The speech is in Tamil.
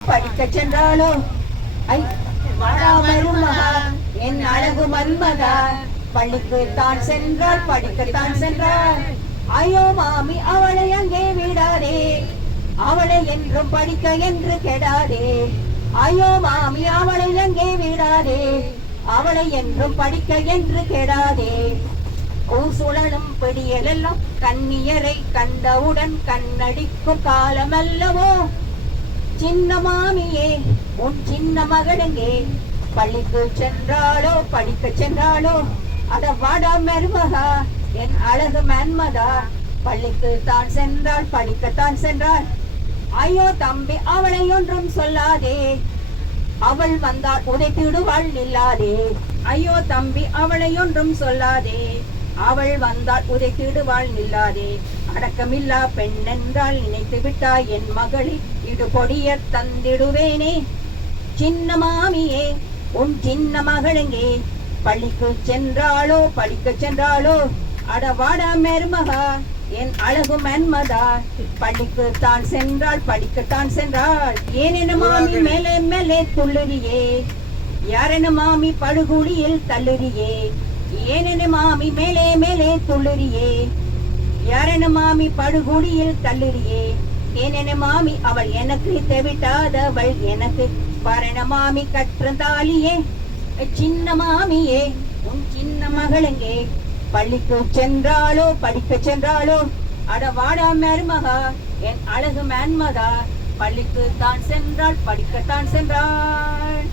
படிக்க சென்றாளோ மருமகா என் அழகு மன்மதா பள்ளிக்கு தான் சென்றாள் படிக்கத்தான் சென்றாள். ஐயோ மாமி அவளை அங்கே விடாதே, அவளை என்றும் படிக்க என்று கெடாதே. ஐயோ மாமி அவளை அங்கே விடாதே, அவளை என்றும் படிக்க என்று கெடாதே. சுழலும் பிடியலெல்லாம் கண்ணியரை கண்டவுடன் கண்ணடிக்கும் காலமல்லவோ. சின்ன மாமியே உன் சின்ன மகளெங்கே பள்ளிக்கு சென்றாளோ படிக்க சென்றாளோ. அட வாடா மருமகா என் அழகு மன்மதா பள்ளிக்கு தான் சென்றாள் படிக்கத்தான் சென்றாள். ஐயோ தம்பி அவளை ஒன்றும் சொல்லாதே, அவள் வந்தால் உதைத்திடுவாள் நில்லாதே. ஐயோ தம்பி அவளை ஒன்றும் சொல்லாதே, அவள் வந்தால் உதைத்திடுவாள் நில்லாதே. அடக்கமில்லா பெண் என்றால் நினைத்து விட்டாய் என் மகளே, இடுபொடிய தந்திடுவேனே. சின்ன மாமியே உன் சின்ன மகளெங்கே பள்ளிக்கு சென்றாளோ படிக்க சென்றாளோ. அடவாடா மருமகா என் அழகு மன்மதா பள்ளிக்கு தான் சென்றாள் படிக்கத்தான் சென்றாள். ஏனென மாமி மேலே மேலே துள்ளுறியே, யாரென மாமி படுகுழியில் தள்ளுறியே. ஏனென மாமி மேலே மேலே துள்ளுறியே, யாரென மாமி படுகுழியில் தள்ளுறியே. ஏனென மாமி அவள் எனக்கு தெவிட்டாதவள் எனக்கு பரண மாமி கற்றந்தாலியே. சின்ன மாமியே உன் சின்ன மகளெங்கே பள்ளிக்கு சென்றாளோ படிக்க சென்றாளோ. அடவாடா மருமகா என் அழகு மன்மதா பள்ளிக்கு தான் சென்றாள் படிக்கத்தான் சென்றாள்.